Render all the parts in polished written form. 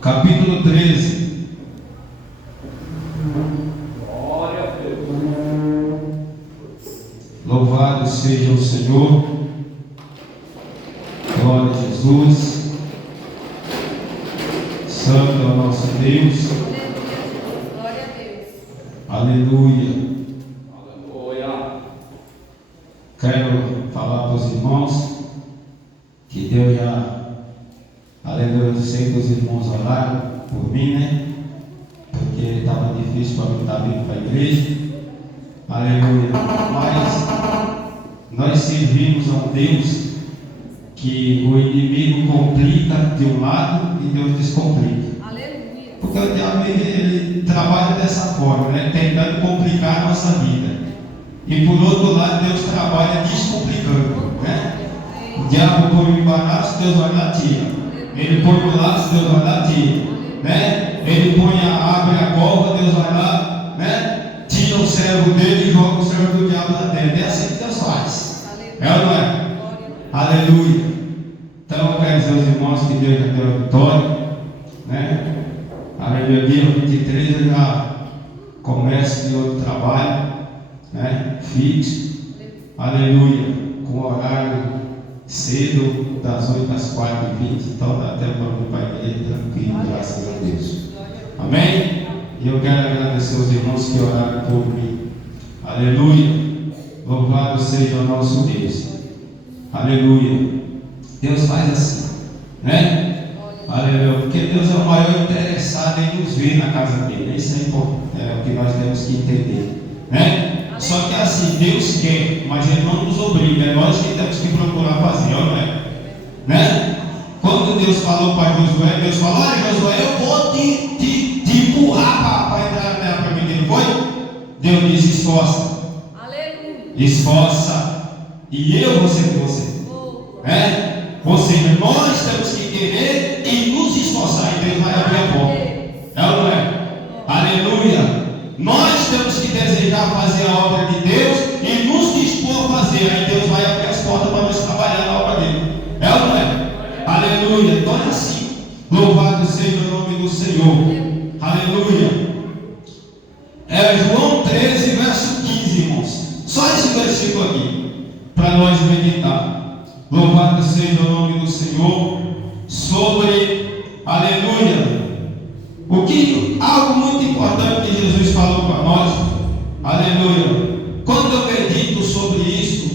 capítulo 13. Glória a Deus. Louvado seja o Senhor. Glória a Jesus. Santo é o nosso Deus. Glória a Deus. Aleluia. Aleluia. Quero falar para os irmãos que Deus já, aleluia, eu sei que os irmãos oraram por mim, né? Porque estava difícil para eu estar vindo para a igreja. Aleluia. Mas nós servimos a um Deus que o inimigo complica de um lado e Deus descomplica. Aleluia. Porque o diabo ele trabalha dessa forma, né? Tentando complicar a nossa vida. E por outro lado, Deus trabalha descomplicando, né? O diabo põe o embaraço, Deus vai lá tira. Ele põe o laço, Deus vai lá tira, né? Ele põe abre a cova, Deus vai lá, né? Tira o servo dele e joga o servo do diabo lá dentro. É assim que Deus faz. É ou não é? Aleluia. Então eu quero dizer aos irmãos que Deus já deu a vitória, né? Aleluia. Dia 23 eu já começo de outro trabalho, né? Fixo. Aleluia. Com horário cedo, das 8 às 4h20. Então dá tempo para ir para a igreja tranquilo, graças a Deus. Amém? E eu quero agradecer aos irmãos que oraram por mim. Aleluia. Louvado seja o nosso Deus. Aleluia. Deus faz assim, né? Aleluia. Porque Deus é o maior interessado em nos ver na casa dele. Isso é importante, é o que nós temos que entender, né? Só que assim, Deus quer, mas Ele não nos obriga. É nós que temos que procurar fazer, não é? Né? Quando Deus falou para Josué, Deus falou: olha, Josué, eu vou te empurrar para entrar na terra prometida. Foi? Deus disse: esforça. Aleluia. Esforça. E eu vou ser com você. Né? Ou seja, nós temos que querer e nos esforçar. E Deus vai abrir a porta. É ou não é? Aleluia. Nós temos que desejar fazer a obra de Deus e nos dispor a fazer. Aí Deus vai abrir as portas para nós trabalhar na obra dele. É ou não é? Aleluia. Então é assim. Louvado seja o nome do Senhor. Aleluia. É João 13, verso 15, irmãos. Só esse versículo aqui, para nós meditar. Louvado seja o nome do Senhor. Sobre, aleluia, algo muito importante que Jesus falou para nós. Aleluia. Quando eu medito sobre isso,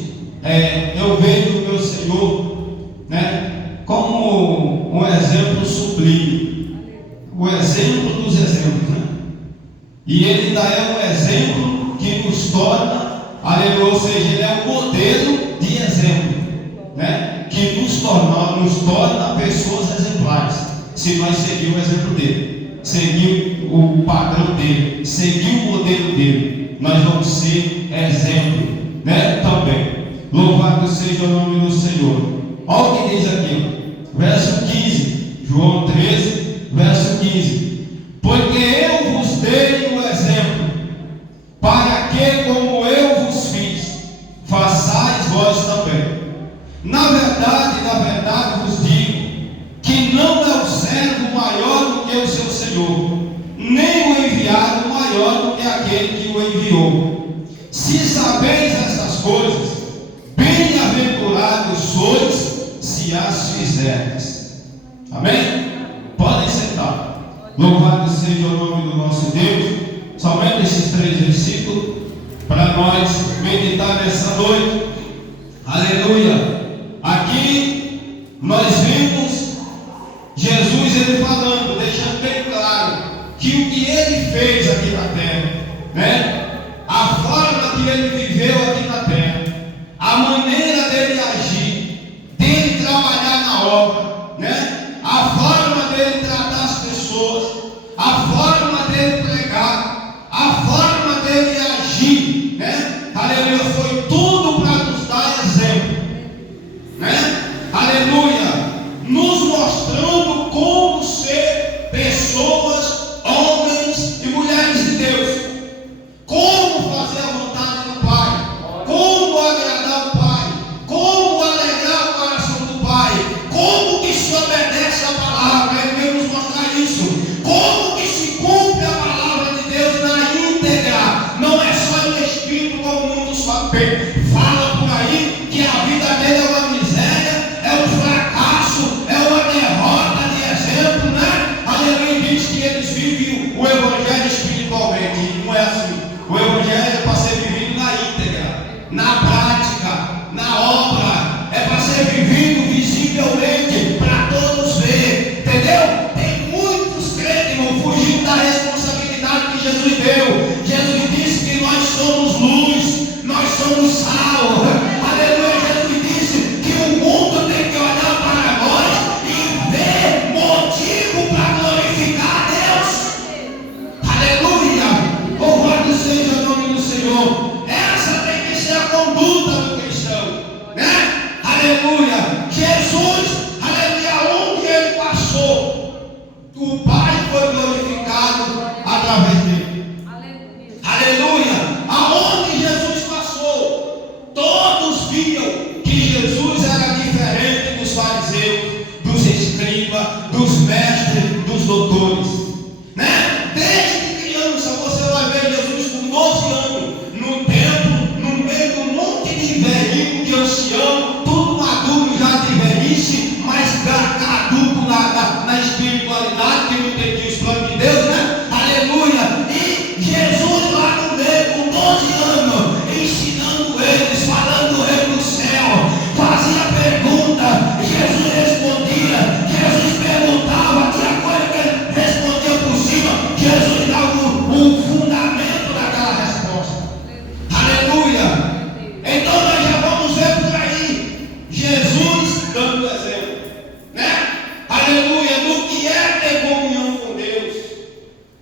eu vejo o meu Senhor, né, como um exemplo sublime, o exemplo dos exemplos, né? E Ele ainda é um exemplo que nos torna, aleluia, ou seja, Ele é um modelo de exemplo, né? Que nos torna pessoas exemplares, se nós seguirmos o exemplo dele, seguir o padrão dele, seguir o modelo dele, nós vamos ser exemplo, né? Também. Louvado seja o nome do Senhor. Olha o que diz aqui, verso 15, João 13, verso 15: porque eu vos dei o exemplo, para que, como eu vos fiz, façais vós também. Na verdade vos digo, que não é o servo maior do que o seu Senhor, nem o enviado maior do que aquele que o enviou. Se sabeis estas coisas, bem-aventurados sois, se as fizerdes. Amém? Podem sentar. Louvado seja o nome do nosso Deus. Somente esses 3 versículos para nós meditar nessa noite. Aleluia. Aqui nós vimos Jesus ele falando, deixando bem claro que o que ele fez aqui na terra, né? A forma que ele viveu aqui na terra, a maneira dele agir, dele trabalhar na obra, né? A forma dele tratar as pessoas, a forma dele pregar, a forma dele agir, né? Aleluia, foi tudo para nos dar exemplo, né? Aleluia, nos mostrando como ser pessoas, homens e mulheres de Deus, como fazer a vontade do Pai. através dele. Aleluia. Aleluia! Aonde Jesus passou, todos viam que Jesus era diferente dos fariseus, dos escribas, dos mestres, dos doutores, né? Desde criança você vai ver Jesus com 12 anos no templo, no meio de um monte de velhinho, de ancião, tudo maduro já de velhice, mas caduco na espiritualidade, que não entendia os planos de Deus, né? Aleluia! E Jesus lá no meio, com 12 anos, ensinando eles, falando do reino do céu, fazia pergunta, Jesus respondia, Jesus perguntava, tinha coisa que ele respondia por cima, Jesus dava o fundamento daquela resposta. Aleluia! Então nós já vamos ver por aí, Jesus dando exemplo, né? Aleluia! Do que é ter comunhão com Deus,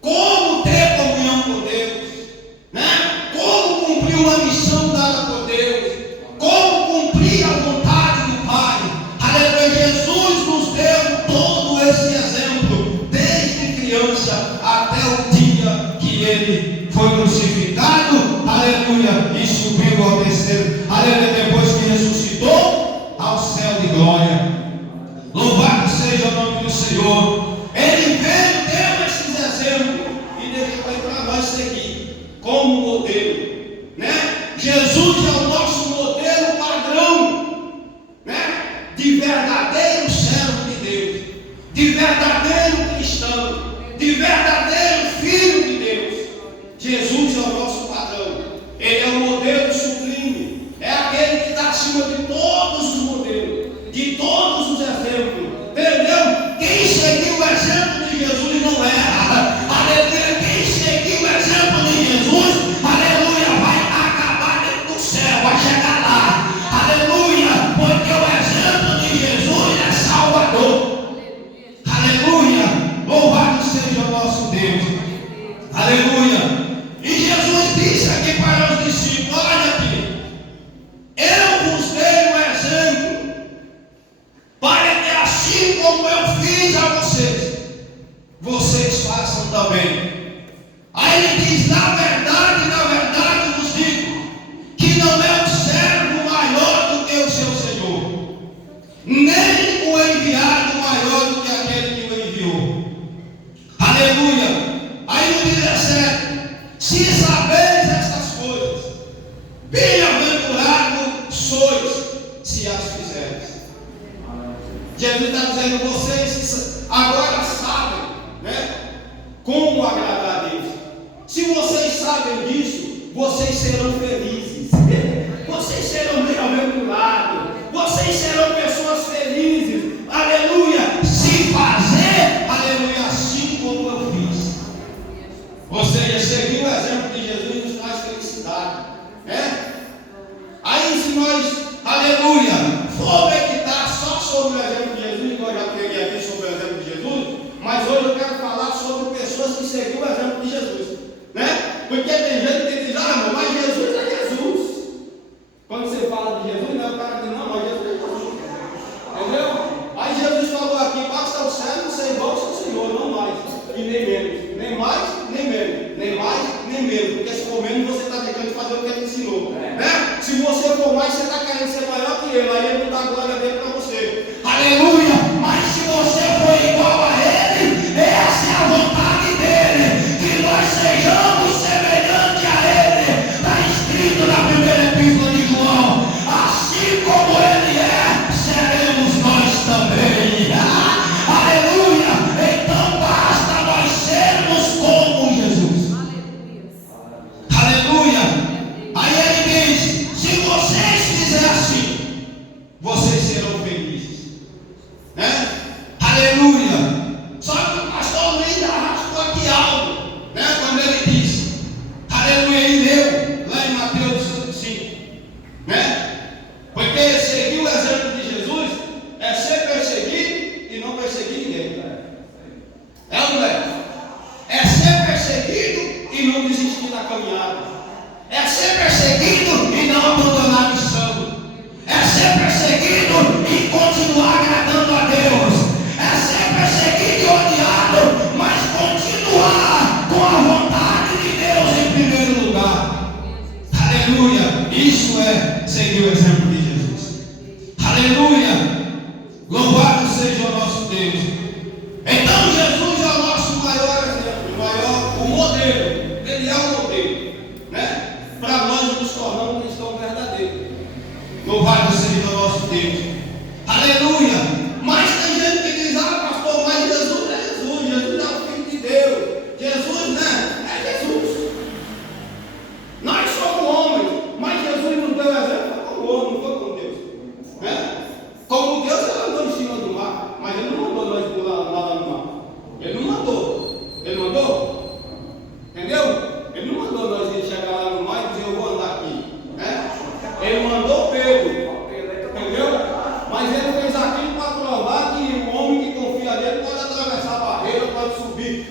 como ter comunhão com Deus, né? Como cumprir uma missão dada por Deus, como cumprir a vontade do Pai. Aleluia! Jesus nos deu todo esse exemplo, desde criança até o dia que ele foi crucificado, aleluia, e subiu ao terceiro, aleluia, depois que ressuscitou ao céu de glória. Louvado seja o nome do Senhor. Ele veio, deu esses exemplos e deixou aí para nós seguir como modelo, né? Jesus é o nosso modelo padrão, né? De verdadeiro servo de Deus, de verdadeiro cristão, de verdadeiro filho de Deus. Jesus é o nosso padrão. Ele é o modelo sublime, é aquele que está acima de todos os modelos, de todos os exemplos. Entendeu? Quem seguiu o exemplo de Jesus não erra. Aleluia. Quem seguiu o exemplo de Jesus, aleluia, vai acabar dentro do céu, vai chegar lá. Aleluia. Porque o exemplo de Jesus é salvador. Aleluia. Louvado seja o nosso Deus. Aleluia. E Jesus disse aqui para os discípulos: olha aqui, eu vos dei um exemplo, para que assim como eu fiz a vocês, vocês façam também. Aí ele diz: na verdade vos digo, que não é o servo maior do que o seu Senhor, nem o enviado maior do que aquele que o enviou. Aleluia. Aí no 17: se sabeis estas coisas, bem-aventurados sois, se as fizerdes. Jesus está dizendo: vocês agora sabem, né, como agradar a Deus. Se vocês sabem disso, vocês serão felizes, vocês serão bem-aventurados, vocês serão pessoas felizes. Aleluia. Se fazer, aleluia, assim como eu fiz. Ou seja, seguir o exemplo de Jesus nos traz felicidade, né? Aí se nós, aleluia, for meditar só sobre o exemplo de Jesus, igual eu já preguei aqui sobre o exemplo de Jesus, mas hoje eu quero falar sobre pessoas que seguiram o exemplo de Jesus, né? Porque tem gente que diz: ah, mas Jesus é Jesus. Quando você fala de Jesus, o cara diz: não, mas Jesus é Jesus. Entendeu? Aí Jesus falou aqui: basta o servo ser igual ao seu Senhor, não mais e nem menos, nem mais, nem menos, nem mais, nem menos, porque se for menos você está deixando de fazer o que ele ensinou, né? Se você for mais, você está querendo ser maior que ele, aí ele não dá a glória dele para você. Aleluia! Mas se você for igual a ele, essa é a vontade dele, que nós sejamos semelhantes a ele. Está escrito na primeira epístola de João: assim como ele é, seremos nós também. Aleluia! Então basta nós sermos como Jesus. Aleluia! Aí ele diz: se vocês fizerem assim, vocês serão felizes, né? Aleluia! Só que o pastor Luiz arrastou aqui algo, né? Quando ele disse, aleluia, e leu lá em Mateus 5, né? Porque seguir o exemplo de Jesus é ser perseguido e não perseguir ninguém. É ou não é? É ser perseguido e não desistir da caminhada. É ser perseguido e não abandonar a missão. É ser perseguido e continuar agradando a Deus. É ser perseguido e odiado, mas continuar com a vontade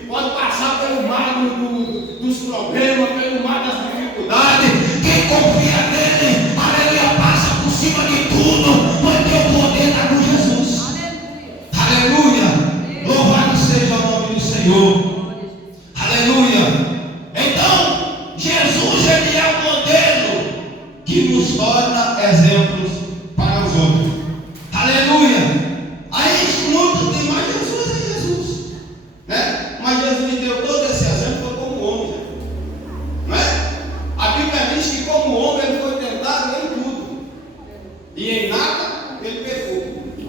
pode passar pelo mar dos problemas, pelo mar das dificuldades. Quem confia nele, aleluia, passa por cima de tudo, porque o poder está com Jesus. Aleluia. Louvado seja o nome do Senhor. Aleluia. Então, Jesus, ele é o modelo que nos torna exemplos para os outros. Aleluia. Aí muitos dizem, mas Jesus é Jesus, né? Mas Jesus deu todo esse exemplo como homem, não é? A Bíblia diz que como homem ele foi tentado em tudo e em nada ele pecou.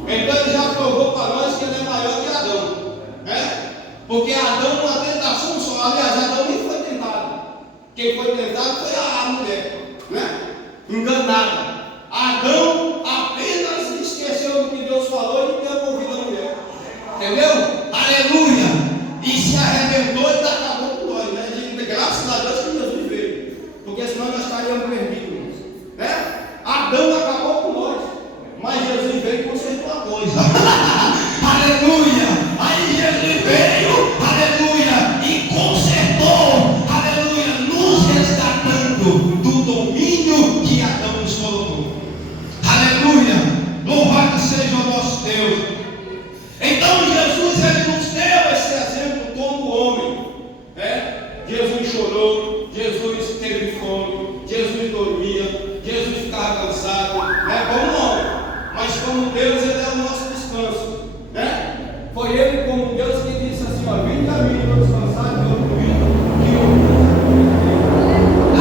Então ele já provou para nós que ele é maior que Adão, né? Porque Adão, uma tentação só, aliás, Adão nem foi tentado. Quem foi tentado foi a mulher, né? Enganada. Adão apenas esqueceu do que Deus falou e deu ouvido à mulher. Entendeu? Aleluia! E se arrebentou e acabou com nós, né? Graças a Deus que Jesus veio, porque senão nós estaríamos perdidos, né? Adão acabou com nós, mas Jesus veio e consertou a coisa. Aleluia! Aí Jesus veio, aleluia, e consertou, aleluia, nos resgatando do domínio que Adão nos colocou. Aleluia! Louvado seja o nosso Deus. Então Jesus, ele nos deu esse exemplo como homem, né? Jesus chorou, Jesus teve fome, Jesus dormia, Jesus ficava cansado, né? Como homem, mas como Deus, ele é o nosso descanso, né? Foi ele como Deus que disse assim, ó, vinde a mim, estou descansado, eu dormindo, que eu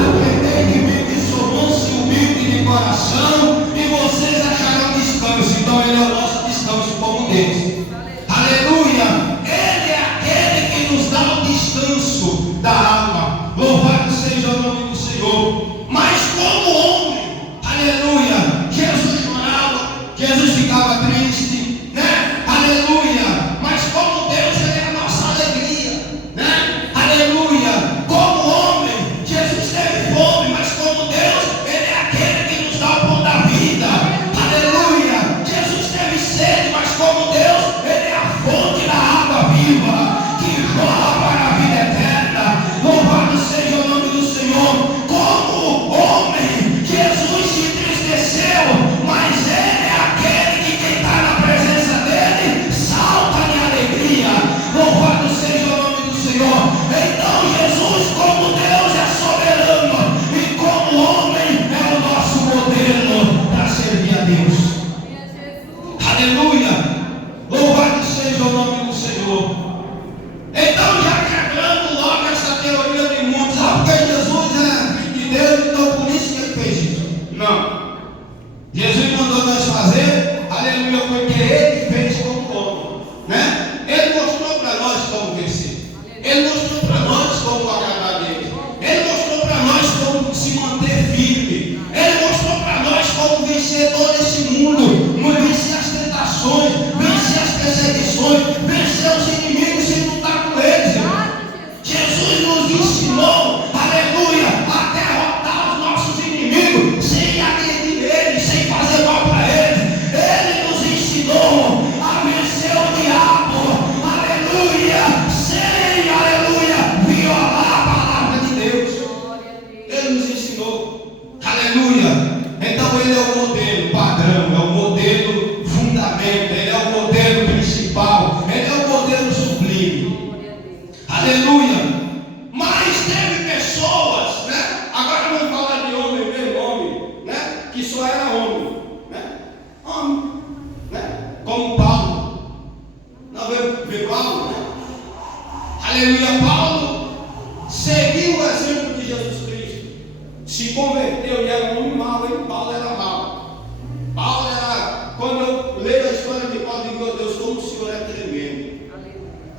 aprendei de mim que sou manso e humilde de coração, e vocês acharão descanso. Então ele é o nosso descanso como Deus. Aleluia! Ele é aquele que nos dá o descanso da alma. Louvado seja o nome do Senhor. Mas como homem, aleluia, Jesus chorava, Jesus ficava triste, né? Aleluia! Mas como Deus, ele é a nossa alegria, né? Aleluia! Como homem, Jesus teve fome, mas como Deus, ele é aquele que nos dá o pão da vida. Aleluia! Jesus teve sede, mas como Deus, ele é a fonte da água viva que jorra para a vida eterna. Louvado seja o nome do Senhor. Como homem, Jesus se entristeceu, mas ele é aquele que quem está na presença dele salta de alegria. Louvado seja o nome do Senhor. Então Jesus, como Deus, é soberano, e como homem é o nosso modelo para servir a Deus. Aleluia! Louvado seja o nome do Senhor. Então, já quebrando logo essa teoria de muitos, porque Jesus é filho de Deus, então por isso que ele fez isso. Não. Jesus mandou nós fazer, aleluia, porque ele fez como homem, né? Ele mostrou para nós como vencer. Ele mostrou para nós como agradar a Deus. Ele mostrou para nós como se manter firme. Ele mostrou para nós como vencer todo esse mundo, vencer as tentações, vencer as perseguições, vencer os inimigos sem lutar com eles. Jesus nos ensinou, aleluia, a derrotar os nossos inimigos sem agredir eles, sem fazer mal para eles. Ele nos ensinou a vencer o diabo, aleluia, sem, aleluia, violar a palavra de Deus. Ele nos ensinou, aleluia. Então ele é o modelo padrão, é o modelo fundamento, ele é o modelo principal, ele é o modelo sublime. Aleluia. Mas teve pessoas, né? Agora vamos falar de homem mesmo, homem, né? Que só era homem, né? Homem, né? Como Paulo. Não vê Paulo, né? Aleluia. Paulo seguiu o exemplo de Jesus Cristo, se converteu e era um homem mau, e Paulo era mau. Paulo era, quando eu leio a história de Paulo, eu digo, meu Deus, como o Senhor é tremendo.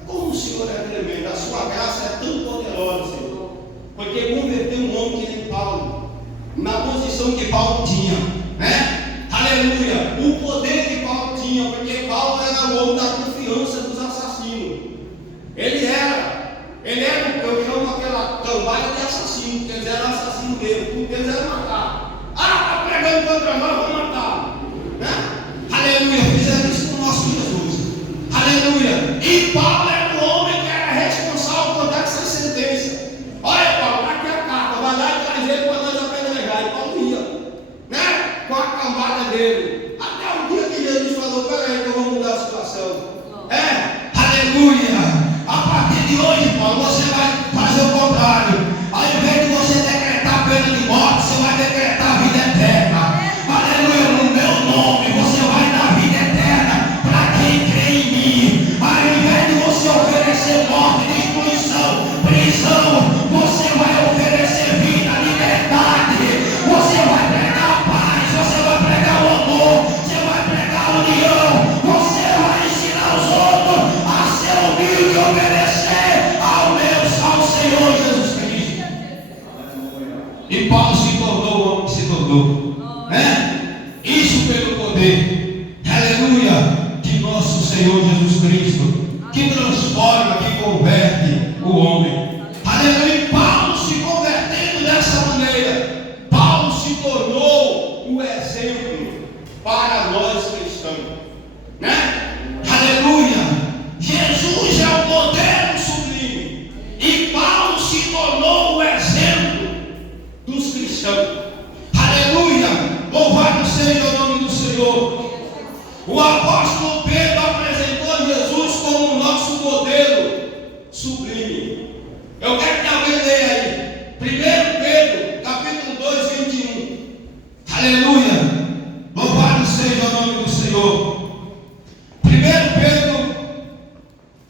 Como o Senhor é tremendo, a sua graça é tão poderosa, Senhor. Porque converteu um homem que nem Paulo, na posição que Paulo tinha, né? Aleluia. O poder que Paulo tinha, porque Paulo era o homem da confiança dos assassinos. Ele era, eu chamo aquela cambada de assassino, porque eles eram assassinos mesmo, tudo eles eram matar. Ah, está pregando contra nós, vamos matar, né? Aleluia, fizeram isso com o nosso Jesus. Aleluia. E Paulo era o homem que era responsável E Paulo se tornou o homem que se tornou. Né? Isso pelo poder, aleluia, de nosso Senhor Jesus Cristo, que transforma, que converte o homem. Aleluia. E Paulo se convertendo dessa maneira, Paulo se tornou o exemplo para nós cristãos. Né? Aleluia. Jesus é o modelo sublime. E Paulo se tornou o exemplo dos cristãos. Aleluia. Louvado seja o nome do Senhor. O apóstolo Pedro apresentou Jesus como o nosso modelo sublime. Eu quero que alguém leia aí. 1 Pedro, capítulo 2, 21. Aleluia. Louvado seja o nome do Senhor. 1 Pedro,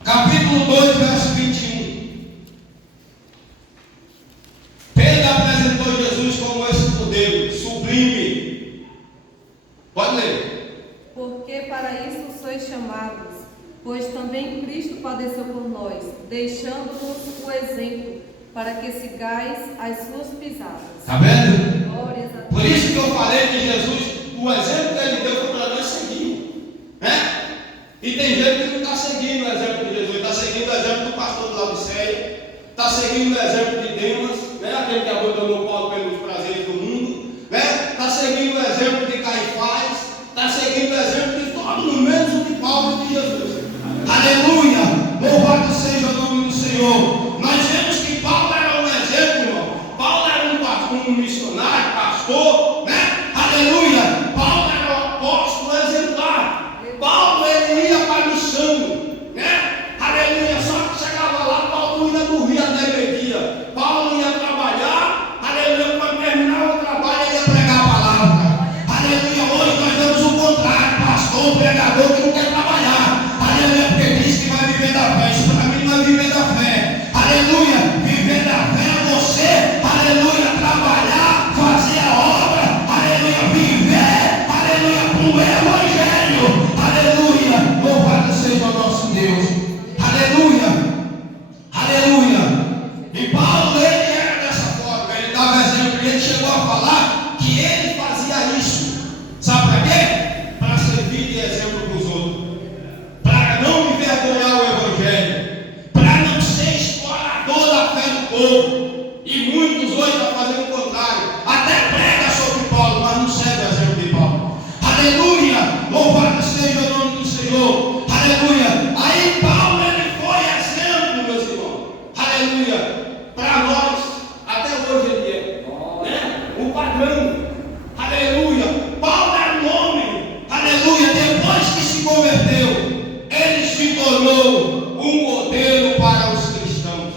capítulo 2, verso 21. Pedro apresentou Jesus como esse modelo sublime. Pode ler. Porque para isso sois chamados, pois também Cristo padeceu por nós, deixando-nos o exemplo, para que sigais as suas pisadas. Está vendo? Glórias a Deus. Por isso que eu falei que Jesus, o exemplo que ele deu foi para nós seguir. Né? E tem gente que não está seguindo o exemplo de Jesus, está seguindo o exemplo do pastor de Laodiceia, está seguindo o exemplo de Demas, né? Aquele que abandonou Paulo pelos prazeres do mundo, né? Está seguindo o exemplo de Caifás, está seguindo o exemplo de todo mundo, menos o de Paulo e de Jesus. Aleluia! Louvado seja o nome do Senhor. Nós vemos que Paulo era um exemplo, irmão. Paulo era um missionário, pastor, né? Aleluia! Paulo era um apóstolo exemplar. Paulo, ele ia para a missão, né? Aleluia! Só que chegava lá, Paulo ainda dormia até meio-dia. Paulo ia trabalhar, aleluia! Quando terminar o trabalho, ele ia pregar a palavra. Aleluia! Hoje nós vemos o contrário, pastor, pregador que não quer trabalhar. Aleluia! Porque diz que vai viver da fé. Isso para mim não é viver da fé. Aleluia! Viver da fé é você, aleluia, trabalhar, fazer a obra, aleluia, viver, aleluia, com o Evangelho, aleluia, louvado seja o nosso Deus, aleluia, aleluia. E Paulo, ele era dessa forma, ele dava exemplo, ele chegou a falar que ele fazia isso, sabe para quê? Para servir de exemplo para os outros, para não envergonhar o Evangelho, para não ser explorador da fé do povo. E muitos hoje estão fazendo o contrário, até prega sobre Paulo, mas não segue o exemplo de Paulo. Aleluia, louvado seja o nome do Senhor. Aleluia. Aí Paulo, ele foi exemplo, meus irmãos. Aleluia. Para nós, até hoje ele é, né? O padrão. Aleluia. Paulo era um homem. Aleluia. Depois que se converteu, ele se tornou um modelo para os cristãos,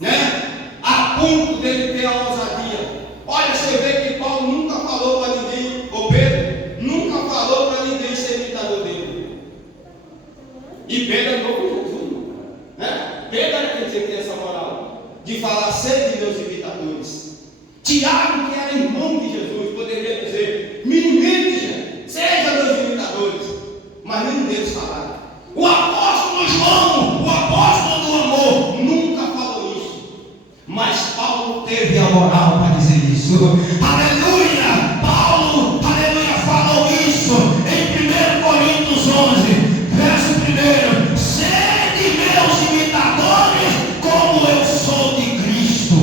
né? A ponto dele ter a ousadia. Olha, você vê que Paulo nunca falou para ninguém, ou Pedro nunca falou para ninguém ser imitador dele. E Pedro é novo Jesus, né? Pedro era quem tinha que ter essa moral de falar, sede meus imitadores. Tiago, que era irmão de Jesus, poderia dizer, me imite, seja meus imitadores. Mas nenhum deles falaram. O apóstolo João, o apóstolo do amor, nunca falou isso. Mas Paulo teve a moral para dizer isso. Aleluia! Paulo, aleluia, falou isso em 1 Coríntios 11, verso 1. Sede meus imitadores, como eu sou de Cristo.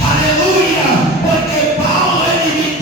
Aleluia! Porque Paulo, ele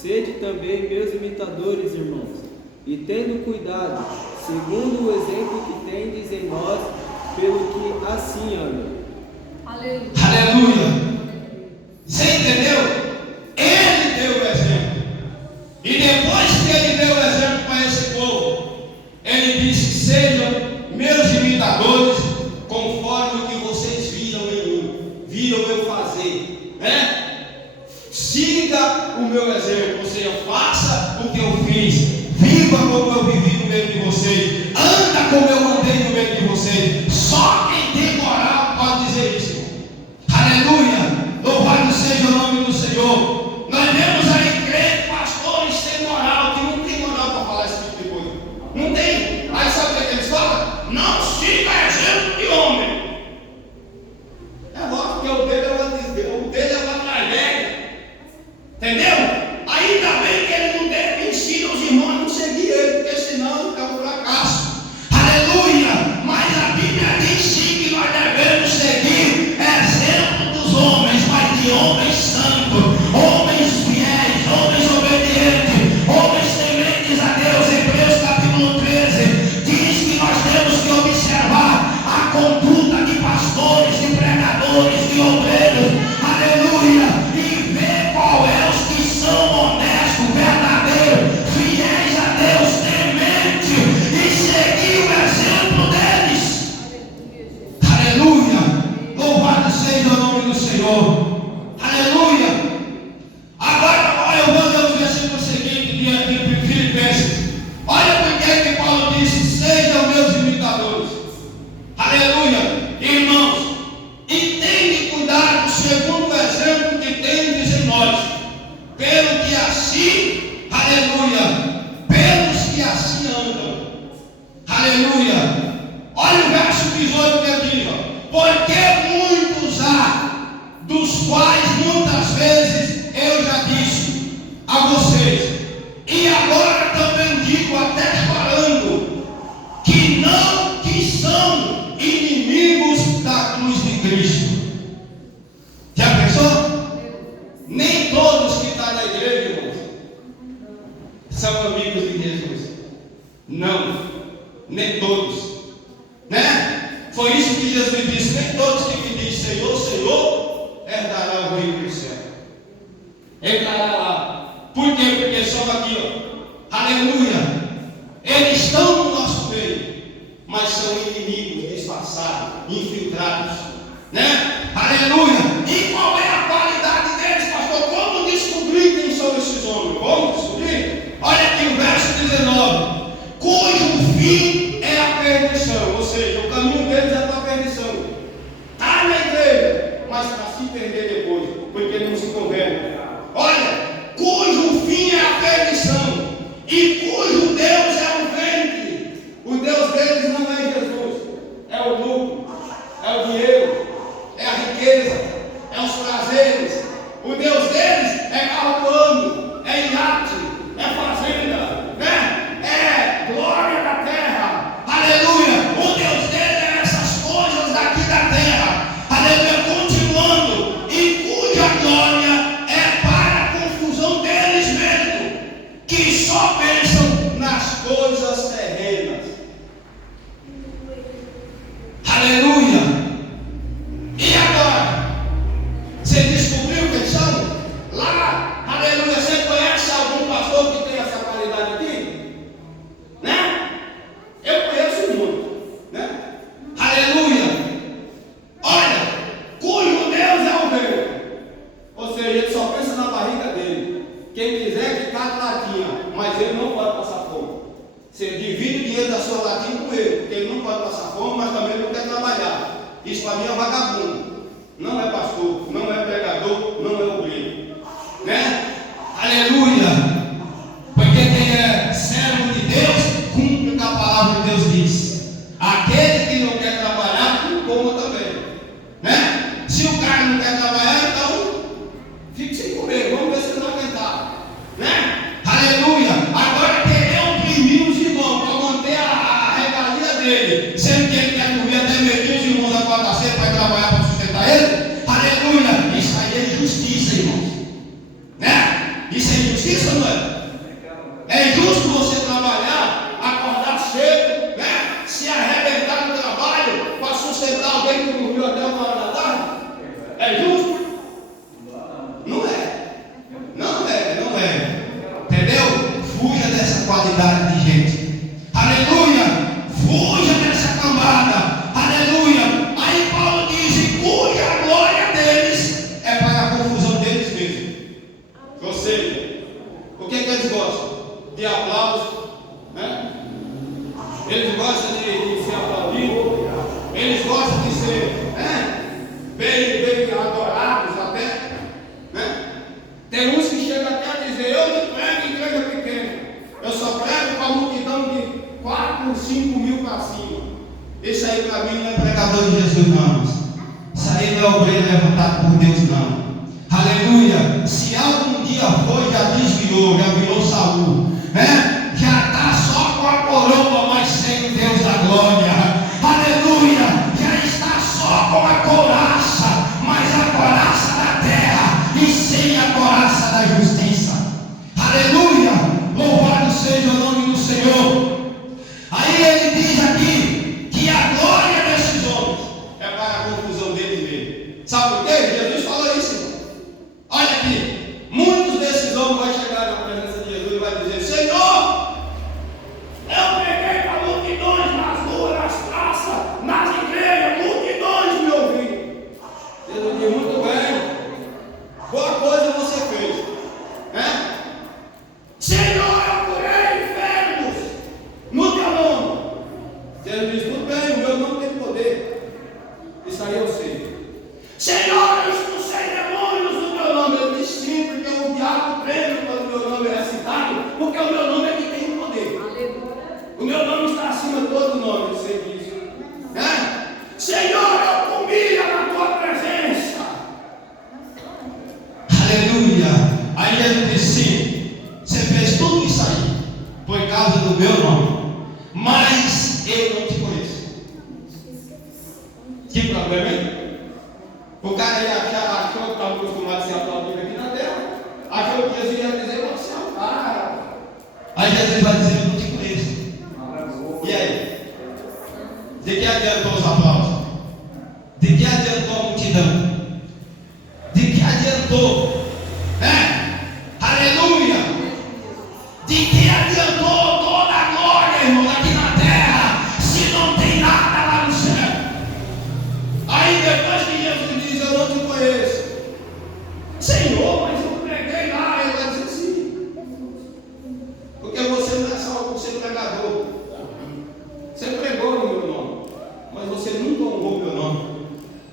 Sede também meus imitadores, irmãos, e tendo cuidado, segundo o exemplo que tendes em nós, pelo que assim anda. Aleluia. Aleluia. Você entendeu? Ele deu o exemplo. E depois que ele deu o exemplo para esse povo, ele disse: sejam meus imitadores, conforme o que vocês viram eu fazer, né? Siga o meu exemplo, ou seja, faça o que eu fiz, viva como eu vivi no meio de vocês, anda como eu andei no meio de vocês. Só quem tem moral pode dizer isso. Aleluia, louvado seja o nome do Senhor. Nós vemos aí crentes, pastores sem moral, que não tem moral para falar esse tipo de coisa, não tem. Aí sabe o que eles falam? Não siga exemplo de homem. É lógico que o dele é uma tragédia. Entendeu? Ainda bem que ele não ensina os irmãos a não seguir ele, porque senão é um fracasso. Aleluia! Mas a Bíblia diz sim que nós devemos seguir exemplo dos homens, mas de homens santos, homens fiéis, homens obedientes, homens tementes a Deus. Hebreus capítulo 13 diz que nós temos que observar a conduta de pastores, de pregadores, de obreiros. Aleluia! E ver qual é os que são honestos, verdadeiros, fiéis a Deus, tementes, e seguir o exemplo deles. Aleluia! Louvado seja o nome do Senhor. Aleluia! Agora, olha, eu vou ler o versículo seguinte de Filipenses. Olha porque que Paulo disse: sejam meus imitadores. Aleluia! Irmãos, e tenham cuidado segundo o exemplo que tendes em nós, pelo que assim, aleluia, pelos que assim andam. Aleluia! Olha o verso 18 que diz: porque muitos há, dos quais muitas vezes eu já disse a vocês, e agora também digo até chorando, que são inimigos da cruz de Cristo. Já pensou? Nem todos que estão na igreja, irmãos, são amigos de Jesus. Não, nem todos, né? Foi isso que Jesus disse: nem todos que me dizem Senhor, Senhor, herdará o reino do céu. Entrará lá. Por quê? Porque são aqui, ó. Aleluia. Eles estão no nosso meio, mas são inimigos disfarçados, infiltrados, né? Aleluia. E qual é a qualidade deles, pastor? Como descobrir quem são esses homens? Como descobrir? Olha aqui o verso 19: cujo fim é a perdição, ou seja, o caminho deles é para a perdição. Está na igreja, mas para se perder depois, porque não se converte. Olha, cujo fim é a perdição, e cujo Deus é o ventre. O Deus deles não é Jesus, é o lucro, é o dinheiro, é a riqueza, é os prazeres. O Deus deles é carro voando, é iate, é fazenda, né? É glória da terra. Aleluia! O Deus deles é essas coisas daqui da terra. Aleluia! Continuando, e cuja glória é para a confusão deles mesmo, que só pensam nas coisas terrenas. Aleluia! E agora? Você descobriu quem são? Lá, aleluia, você conhece algum pastor que tem essa qualidade aqui? Né? Eu conheço muito, né? Aleluia! Olha, cujo Deus é o rei. Ou seja, ele só pensa na barriga dele. Quem quiser ficar de latinha, mas ele não pode passar fome. Você divide o dinheiro da sua latinha com ele, porque ele não pode passar fome, mas também não quer trabalhar. Isso para mim é vagabundo. Não é pastor, não é pregador, não é obreiro, né? Aleluia! Porque quem é servo de Deus cumpre o que a palavra de Deus diz. Aquele que não quer trabalhar, não coma também, né? Se o cara não quer trabalhar, então fique sem comer. Vamos ver se ele não aguentar, né? Aleluia! Agora querer oprimir os irmãos para manter a regalia dele, sendo que ele quer dormir até meio-dia, os irmãos da quarta-feira para trabalhar para sustentar ele. Aleluia! Isso aí é justiça. seja, o que eles gostam? De aplausos, né? Eles gostam de ser aplaudidos, eles gostam de ser bem adorados até, né? Tem uns que chegam até a dizer: eu não prego em igreja pequena, eu só prego com a multidão de 4, 5 mil para cima. Esse aí para mim não é pregador de Jesus, não. Isso aí não é obreiro levantado por Deus, não. Aleluia. Se algum dia foi, já virou Saul, né? Já está só com a coroa, mas sem o Deus da glória. Aleluia. Já está só com a couraça, mas a couraça da terra e sem a couraça da justiça. Aleluia. Louvado seja o nome do Senhor. Aí ele diz aqui que a glória desses homens é para a confusão deles mesmo. Sabe por quê? Jesus falou isso. Olha aqui, muitos desses homens vão chegar na presença de Jesus e vai dizer: Senhor, eu preguei para multidões nas ruas, nas praças, nas igrejas, multidões me ouviram. Jesus diz: muito bem, boa coisa você fez, né? Senhor, eu curei enfermos no teu nome. Jesus diz: tudo bem, o meu nome tem poder, isso aí eu sei. Senhor, eu expulsei demônios no teu nome. Eu disse sim, porque o diabo treme quando o meu nome é citado, porque o meu nome é que tem poder. O meu nome está acima de todo nome, você diz. Senhor, eu comia na tua presença. Aleluia. Aí Jesus disse: sim, você fez tudo isso aí por causa do meu nome, mas eu não te conheço. Que problema, hein? O cara ia achou que estava acostumado a ser aplaudido aqui na terra, achou que Jesus ia dizer: você é o cara. Aí Jesus vai dizer: eu não te conheço. E aí? De que adiantou os aplausos? De que adiantou a multidão? De que adiantou? Aleluia! De que adiantou toda a glória, irmão, aqui na terra, se não tem nada lá no céu? Aí depois que Jesus diz: eu não te conheço. Senhor, mas eu preguei lá. Ele vai dizer: sim, porque você não é salvo por ser pregador. Você pregou no meu nome, mas você nunca honrou meu nome.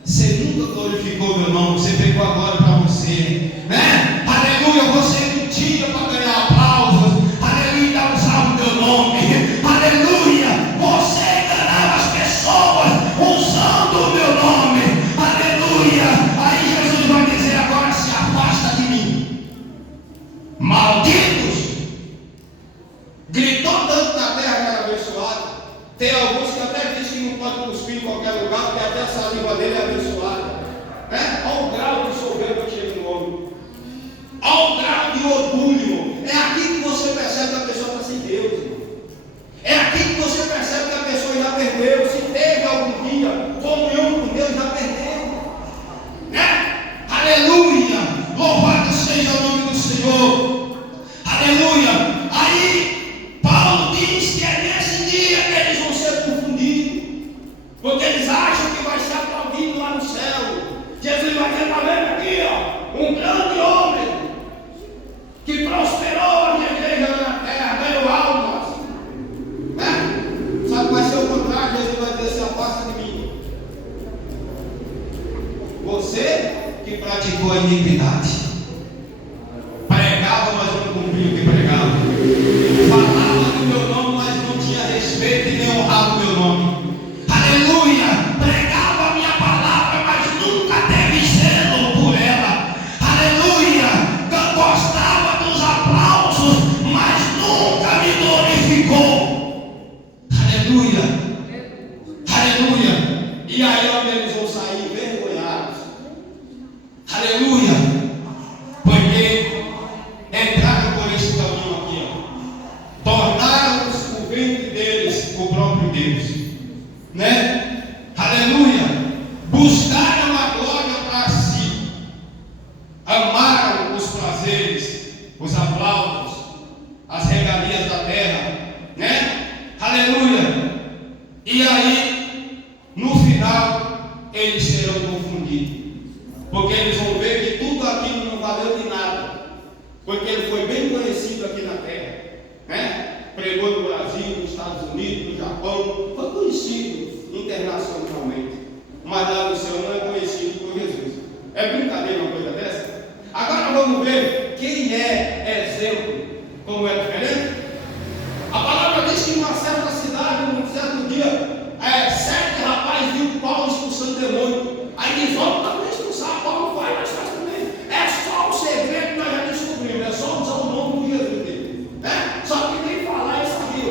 Você nunca glorificou meu nome. Você pegou agora para você, né? Aleluia. Você mentia para ganhar aplausos. Aleluia. Usava o meu nome. Aleluia. Você enganava as pessoas usando o meu nome. Aleluia. Aí Jesus vai dizer: agora se afasta de mim, malditos. Gritou tanto na terra que era abençoado. Tem alguns que até dizem que não pode cuspir em qualquer lugar, porque até a saliva dele é abençoada. Olha o grau de soberba que chega no homem. Olha o grau de orgulho. É aqui que você percebe que a pessoa está sem Deus, irmão. É aqui que você percebe que a pessoa já perdeu. Se teve algum dia comunhão com Deus, já perdeu, né? Aleluia. Louvado seja o nome do Senhor. Aleluia. Aí Paulo diz que é nesse dia que eles vão ser confundidos, porque eles acham que vai ser aplaudido lá no céu. Jesus vai dizer: está vendo aqui, ó, um grande homem que prosperou a minha igreja na terra, ganhou almas, né? Sabe, vai ser o contrário. Jesus vai dizer: se afasta de mim, você que praticou a iniquidade. Pregava, mas não cumpria o que pregava. Falava do meu nome, mas não tinha respeito e nem honrava o meu nome. Aleluia. Pregava a minha palavra, mas nunca teve zelo por ela. Aleluia. Gostava dos aplausos, mas nunca me glorificou. Aleluia. Aleluia. E aí onde eles vão sair envergonhados. Aleluia. Porque entraram por esse caminho aqui, ó. Tornaram o ventre deles o próprio Deus, né? Aleluia. Buscaram a glória para si, amaram os prazeres, os aplausos, as regalias da terra, né? Aleluia. E aí, no final, eles serão confundidos, porque eles vão ver que tudo aquilo não valeu de nada. porque ele foi bem conhecido aqui na terra, né? Pregou no Brasil, nos Estados Unidos, no Japão, foi conhecido internacionalmente, mas lá no céu não é conhecido por Jesus. É brincadeira uma coisa dessa? Agora vamos ver quem é exemplo, como é diferente. A palavra diz que em uma certa cidade, num certo dia, 7 rapazes viram Paulo expulsando demônio. Aí diz: vamos também expulsar. Paulo vai, nós faz também. É só o segredo que nós já descobrimos, é só usar o nome do Jesus dele, né? Só que nem falar isso aqui,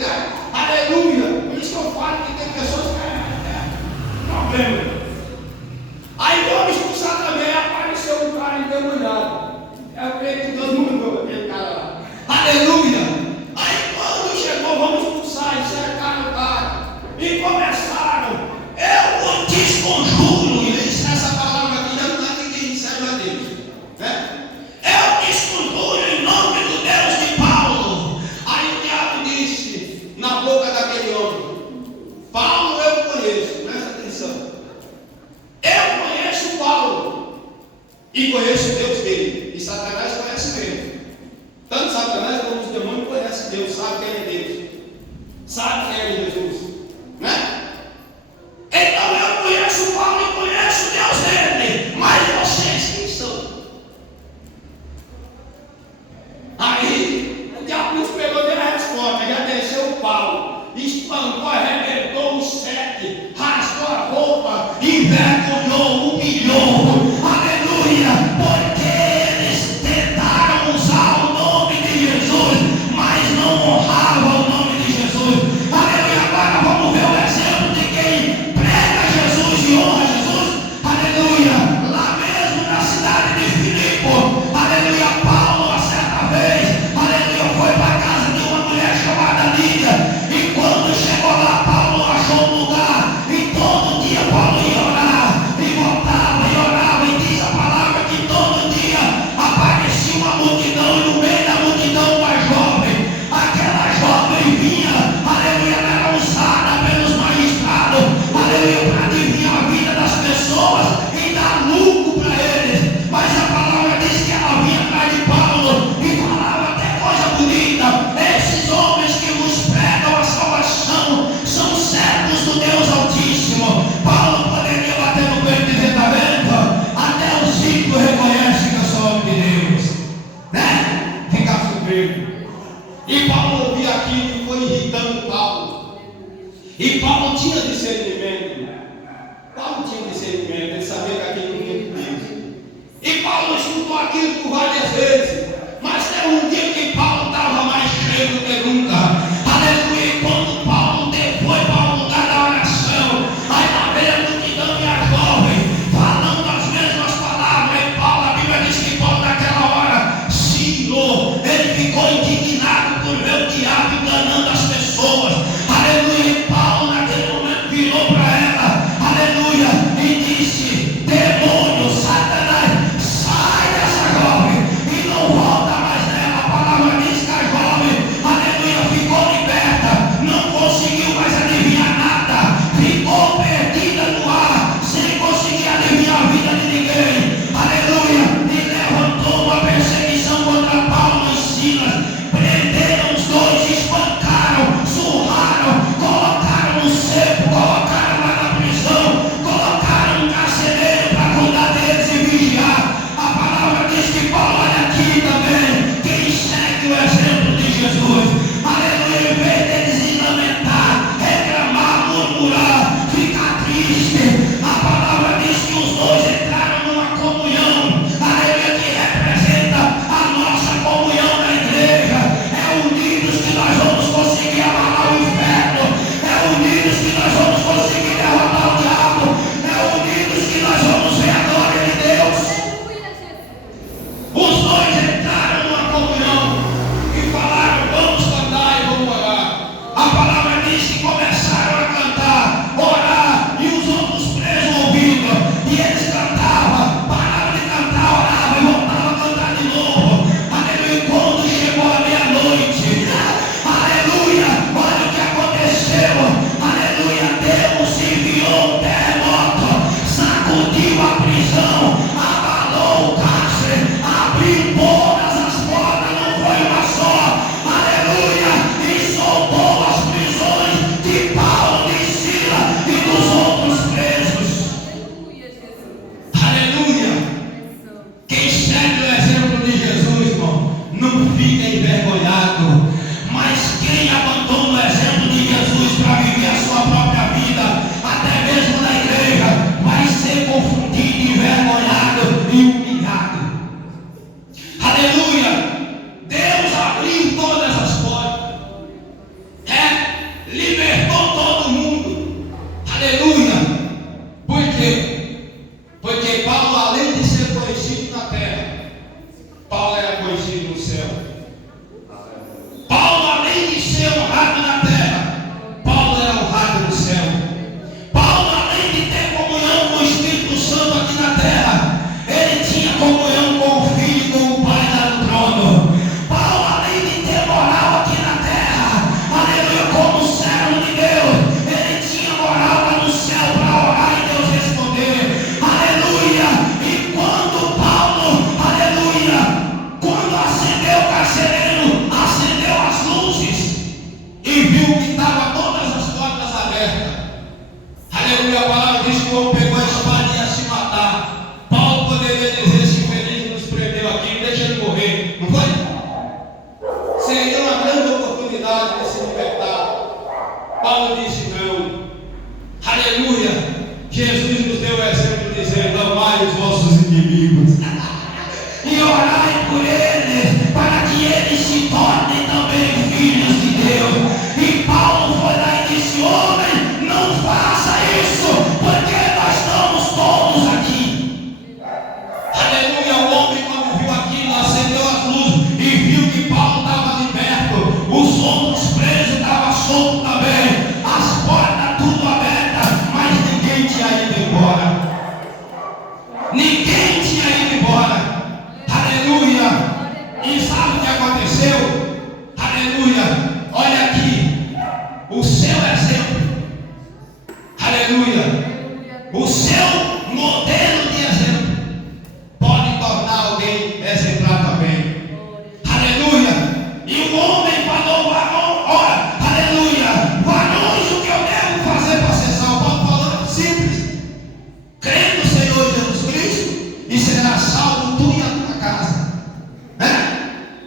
né? Aleluia! Por isso que eu falo que tem pessoas que problema. Aí vamos expulsar também, apareceu um cara endemoniado. É o que Deus mandou aquele cara lá. Aleluia! Aí quando chegou, vamos expulsar, e cercaram o cara. E começaram: eu vou te esconjuro. E essa palavra aqui já não é ninguém serve a Deus, né? Eu te esconjuro em nome do Deus de Paulo. Aí o diabo disse na boca daquele homem: Paulo eu conheço, presta atenção. Eu conheço Paulo e conheço o Deus dele. E Satanás conhece mesmo. Tanto Satanás como os demônios conhecem Deus, sabe quem é Deus, sabe quem é Jesus, né? Então eu conheço Paulo e conheço o Deus dele, mas vocês quem são? Aí o diabo nos pegou, deu a resposta, já desceu o Paulo, espancou, arrebentou os 7, rasgou a roupa, envergonhou, humilhou. Aleluia! Porque eles tentaram usar o nome de Jesus, mas não honravam o nome de Jesus. Aleluia! Agora vamos ver o exemplo de quem prega Jesus e honra Jesus. Aleluia! Lá mesmo na cidade de Filipe, aleluia, Paulo, a certa vez, aleluia, foi para a casa de uma mulher chamada Lídia. E quando chegou lá, Paulo achou um lugar. E todo dia Paulo ia orar, e voltava e orava. E diz a palavra que todo dia aparecia uma multidão, e no meio da multidão uma jovem. Aquela jovem vinha, aleluia, era usada pelos magistrados, aleluia, para adivinhar a vida das pessoas e dar lucro para eles. Mas a palavra diz que ela vinha atrás de Paulo e falava até coisa bonita: esses homens que vos pregam a salvação são servos do Deus Altíssimo. Paulo poderia bater no peito e dizer: tá vendo? Até os ricos reconhecem que eu sou homem de Deus, né? Ficar surpreso. E Paulo ouvia aquilo e foi irritando Paulo. E Paulo tinha discernimento. Paulo tinha discernimento, ele sabia que aquilo não tinha de Deus. E Paulo escutou aquilo por várias vezes. Mas teve um dia que Paulo estava mais cheio do que nunca. Aleluia! E quando Paulo foi para o lugar da oração, aí lá veio a multidão e a jovem falando as mesmas palavras. E Paulo, a Bíblia diz que Paulo naquela hora signou. Ele ficou indignado por ver o diabo enganando as pessoas. Aleluia! E Paulo naquele momento virou para ela, aleluia, e disse: demônio, Satanás, sai dessa céu. Paulo, além de ser honrado na terra, Paulo era honrado no céu. Paulo, além de ter comunhão com o Espírito Santo aqui na terra, ele tinha comunhão com o Filho e com o Pai lá no trono. Paulo, além de ter moral aqui na terra, aleluia, como servo de Deus, ele tinha moral lá no céu para orar e Deus responder. Aleluia! E quando Paulo, aleluia, quando acendeu o carcereiro, acendeu as luzes e viu que estava todas as portas abertas. Aleluia, a palavra diz que o homem pegou a espada e ia se matar. Paulo poderia dizer: se feliz nos prendeu aqui, deixa ele morrer. Não foi? Seria uma grande oportunidade de se libertar. Paulo disse: não. Aleluia. Jesus nos deu o exemplo dizendo: amai os vossos inimigos e orai por eles, para que eles se tornem também filhos de Deus. E Paulo foi lá e disse: homem, não faça isso, porque nós estamos todos aqui. Aleluia. O homem, quando viu aquilo, acendeu as luzes e viu que Paulo estava liberto, os outros presos estavam soltos também, as portas tudo abertas, mas ninguém tinha ido embora. Ninguém tinha ido embora. Aleluia. E sabe o que aconteceu? Aleluia. Olha aqui, o seu exemplo. Aleluia. O seu modelo de exemplo pode tornar alguém exemplar também. Aleluia. E o homem falou: ora, aleluia, varões, o que eu devo fazer para ser salvo? Paulo falou simples: crê no Senhor Jesus Cristo e será salvo tu e a tua casa.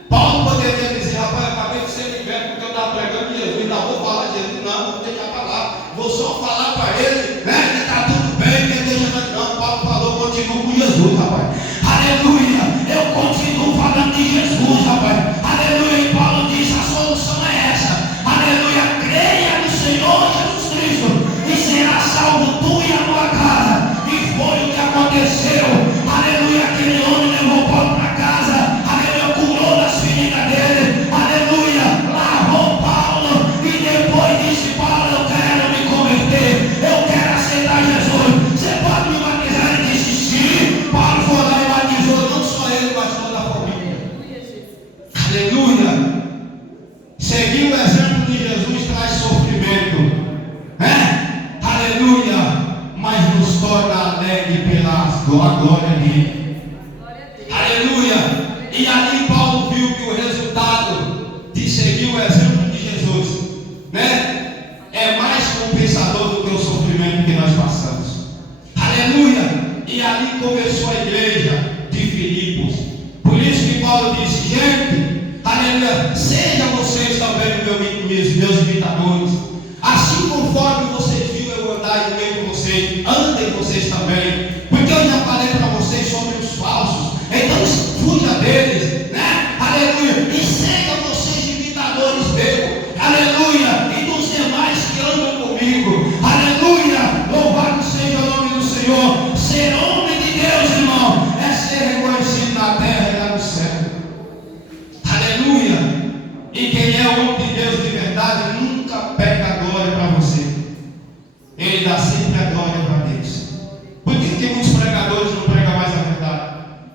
Paulo poderia dizer: rapaz, eu acabei de ser liberto porque eu estava pregando Jesus, ainda vou falar de Jesus. Não, vou deixar falar, vou só falar para ele, que está tudo bem, que deixa. Não, Paulo falou: continuo com Jesus, rapaz. Aleluia, eu continuo falando de Jesus, rapaz. Aleluia. E Paulo diz: a solução é essa. Aleluia, creia no Senhor Jesus Cristo e será salvo tu e a tua casa. E foi o que aconteceu. Aleluia, aquele homem levou Paulo para casa. Aleluia, curou das feridas dele. Aleluia, lavou Paulo e depois disse: Paulo, eu quero me converter, eu quero aceitar Jesus, você pode me batizar? Ele disse: sim. Paulo foi lá e batizou, não só ele, mas toda a família. Aleluia. Seguir o exemplo de Jesus traz sofrimento, aleluia, mas nos torna alegre pela glória dele. Aleluia. E ali Paulo viu que o resultado de seguir o exemplo de Jesus, é mais compensador do que o sofrimento que nós passamos. Aleluia. E ali começou a igreja de Filipos. Por isso que Paulo disse: gente, aleluia, sejam vocês também meus imitadores, assim conforme vocês viram eu andar no meio de vocês, andem vocês também, porque eu já falei para vocês sobre os falsos. Então fuja deles, aleluia, e sejam vocês imitadores meus, aleluia, e dos demais que andam comigo. Aleluia, louvado seja o nome do Senhor. Ser homem de Deus, irmão, é ser reconhecido na terra e lá no céu. Aleluia. E quem é homem de Deus de verdade nunca pega a glória para você, ele dá sempre a glória para Deus. Por que muitos pregadores não pregam mais a verdade?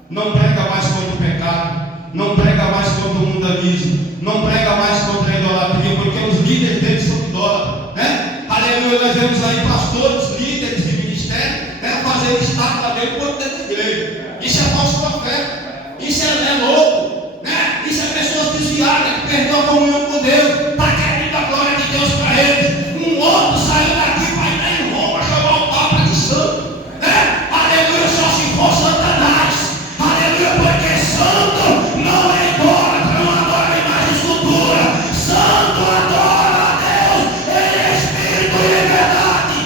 Não prega mais contra o pecado, não prega mais contra o mundanismo, não prega mais contra a idolatria, porque os líderes deles são idólatras, Aleluia. Nós vemos aí pastores, líderes de ministério, fazendo estátua dele por dentro da igreja. Isso é falso profeta, isso é louco, isso é pessoas desviadas que perdeu a comunhão com Deus, está querendo a glória de Deus para eles. Um outro saiu daqui para ir em Roma chamar o Papa de santo, aleluia, só se for Satanás. Aleluia, porque santo não é idólatra, não adora imagem de escultura. Santo adora a Deus, ele é espírito e é verdade.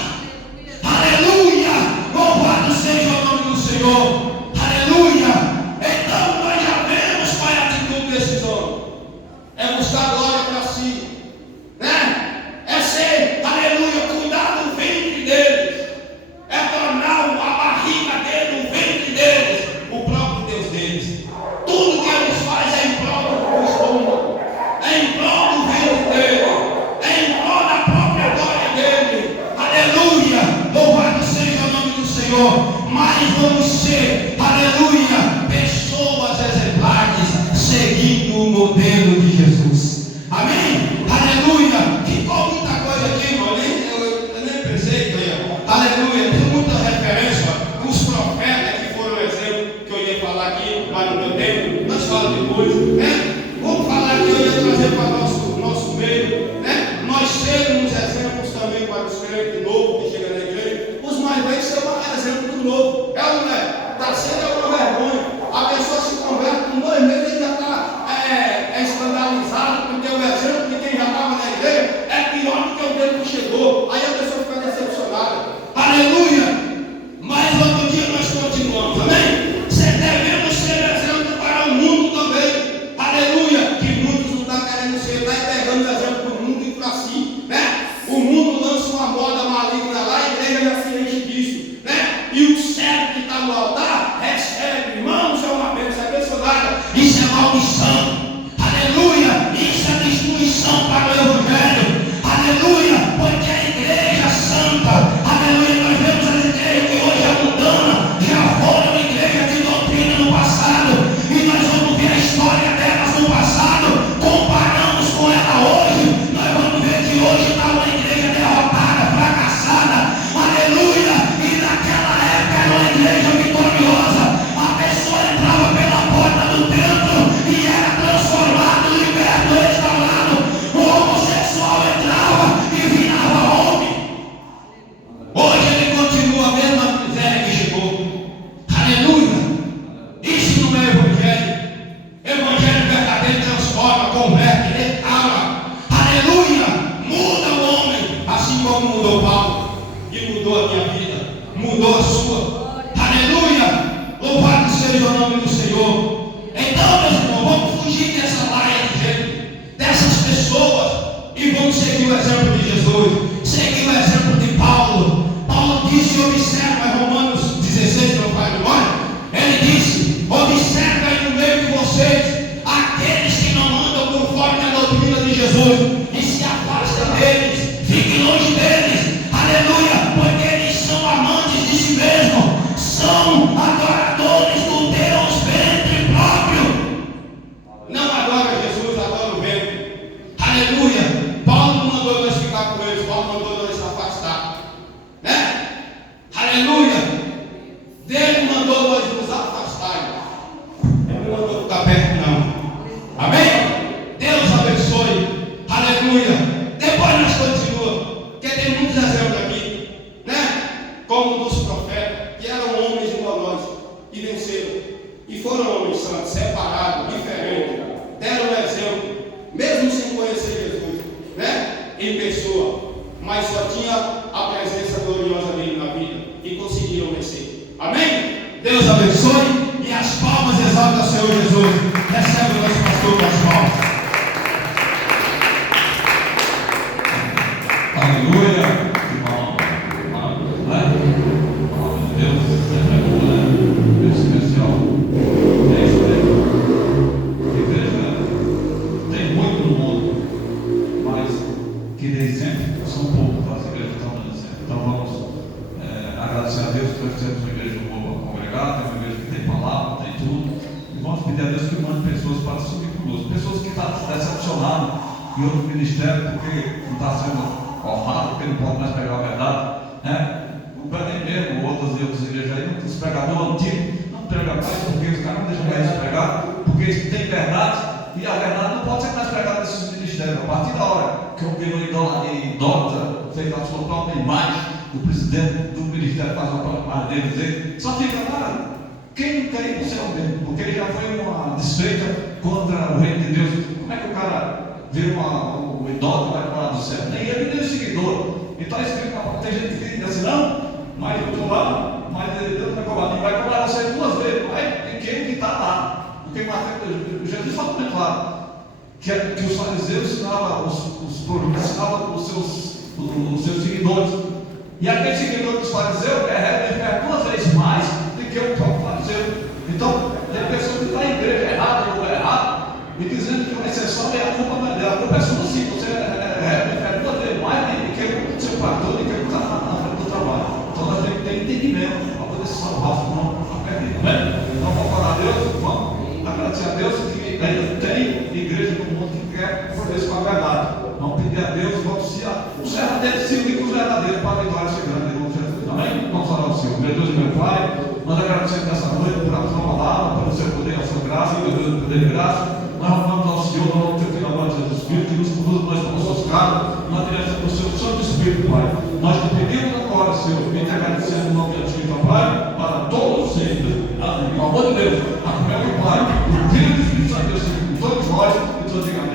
maldição. Aleluia, isso é destruição para o Evangelho. Aleluia, porque a igreja santa, aleluia, nós vemos as igrejas que hoje é mundana, já foram igreja de doutrina no passado, e nós vamos ver a história delas no passado, comparamos com ela hoje, nós vamos ver que hoje está uma igreja derrotada, fracassada, aleluia, e naquela época era uma igreja vitoriosa. A pessoa entrava pela porta do templo e era transformado, liberto, restaurado. O homossexual entrava e virava homem. Hoje ele continua a mesma miséria que chegou. Aleluia. Isso não é evangelho. Evangelho verdadeiro transforma, converte, restaura. Aleluia. Muda o homem, assim como mudou Paulo. E mudou a minha vida, mudou a sua. Aleluia. Louvado seja o nome do Senhor. Então, meus irmãos, vamos fugir dessa laia de gente, dessas pessoas, e vamos seguir o exemplo de Jesus, seguir o exemplo de Paulo. Paulo disse, observa em Romanos 16, meu pai memória, ele disse, observa aí no meio de vocês, aqueles que não andam conforme a doutrina de Jesus, e se afastem deles, fiquem longe deles, aleluia, porque eles são amantes de si mesmos, são adoradores do Deus ventre próprio. Não adora Jesus, adora o ventre. Aleluia. Paulo não mandou nós ficar com eles, Paulo mandou nós se afastar. Né? Aleluia. Deus mandou nós nos afastar. Ele não mandou ficar perto, não. Amém? Deus abençoe. Aleluia. Depois nós continuamos, porque tem muitos exemplos aqui, né? Como dos profetas, que eram homens igual a nós, e venceram, e foram homens santos, separados, diferentes, deram um exemplo, mesmo sem conhecer Jesus, né? Em pessoa, mas só tinha a presença gloriosa dele na vida, e conseguiram vencer. Amém? Deus abençoe, e as palmas exaltam ao Senhor Jesus. Recebe o nosso pastor com as palmas. Aleluia. Que bom. Deus é bom, né? Deus especial. É isso mesmo. Igreja tem muito no mundo, mas que dê exemplo são poucos as igrejas que estão dando exemplo. Então vamos agradecer a Deus que nós temos uma igreja boa para congregar, temos uma igreja que tem palavra, tem tudo. E vamos pedir a Deus que mande pessoas para subir conosco. Pessoas que estão decepcionadas em outro ministério porque não está sendo honrado, porque não pode mais pregar a verdade, né? O Pedro mesmo, outras igrejas aí, os pregadores antigos não pregam mais porque os caras não deixam mais de pregar, porque eles têm verdade, e a verdade não pode ser mais pregada nesses ministérios. A partir da hora que o idólatra fez a sua própria imagem, o presidente do ministério faz a própria imagem dele, dizer, só fica lá, quem não tem o céu mesmo, porque ele já foi uma desfeita contra o reino de Deus. Como é que o cara vira o idólatra vai falar do céu? Nem ele, nem o seguidor. Então tem gente que diz assim, não, mas eu estou lá, mas Deus vai cobrar. Ele vai cobrar você 2 vezes, mas tem quem que está lá. Porque Jesus falou muito claro que os fariseus ensinavam os seus seguidores. E aquele seguidor dos fariseus é 2 vezes mais do que o próprio fariseu. Então, tem pessoas que estão em igreja errada, ou errado, e dizendo que uma exceção é a culpa não é dela. A culpa é sua sim, você é 2 vezes mais do que o seu pastor, do que o que está na frente do trabalho. Então nós temos que ter entendimento para poder se salvar, senão não perder. Então vamos orar a Deus, vamos agradecer a Deus que ainda tem igreja no mundo que quer fazer isso com a verdade. Vamos pedir a Deus, vamos se os verdadeiros se unir com os verdadeiros para a vitória ser grande em nome de Jesus. Amém? Vamos orar ao Senhor. Meu Deus e meu Pai, nós agradecemos nessa noite por a sua palavra, pelo seu poder, a sua graça, meu Deus, o poder de graça. Nós rogamos ao Senhor, no nome do Teu Filho amado Jesus Cristo, que nos conduza nós para os nossos carros, na direção do Seu Santo Espírito, Pai. Nós te pedimos agora, Senhor, e te agradecemos no nome de Jesus, Pai, para todos sempre. Amém. Pelo amor de Deus, a comunhão do Pai, o Filho do Espírito Santo, Deus, todos nós, e todos digamos.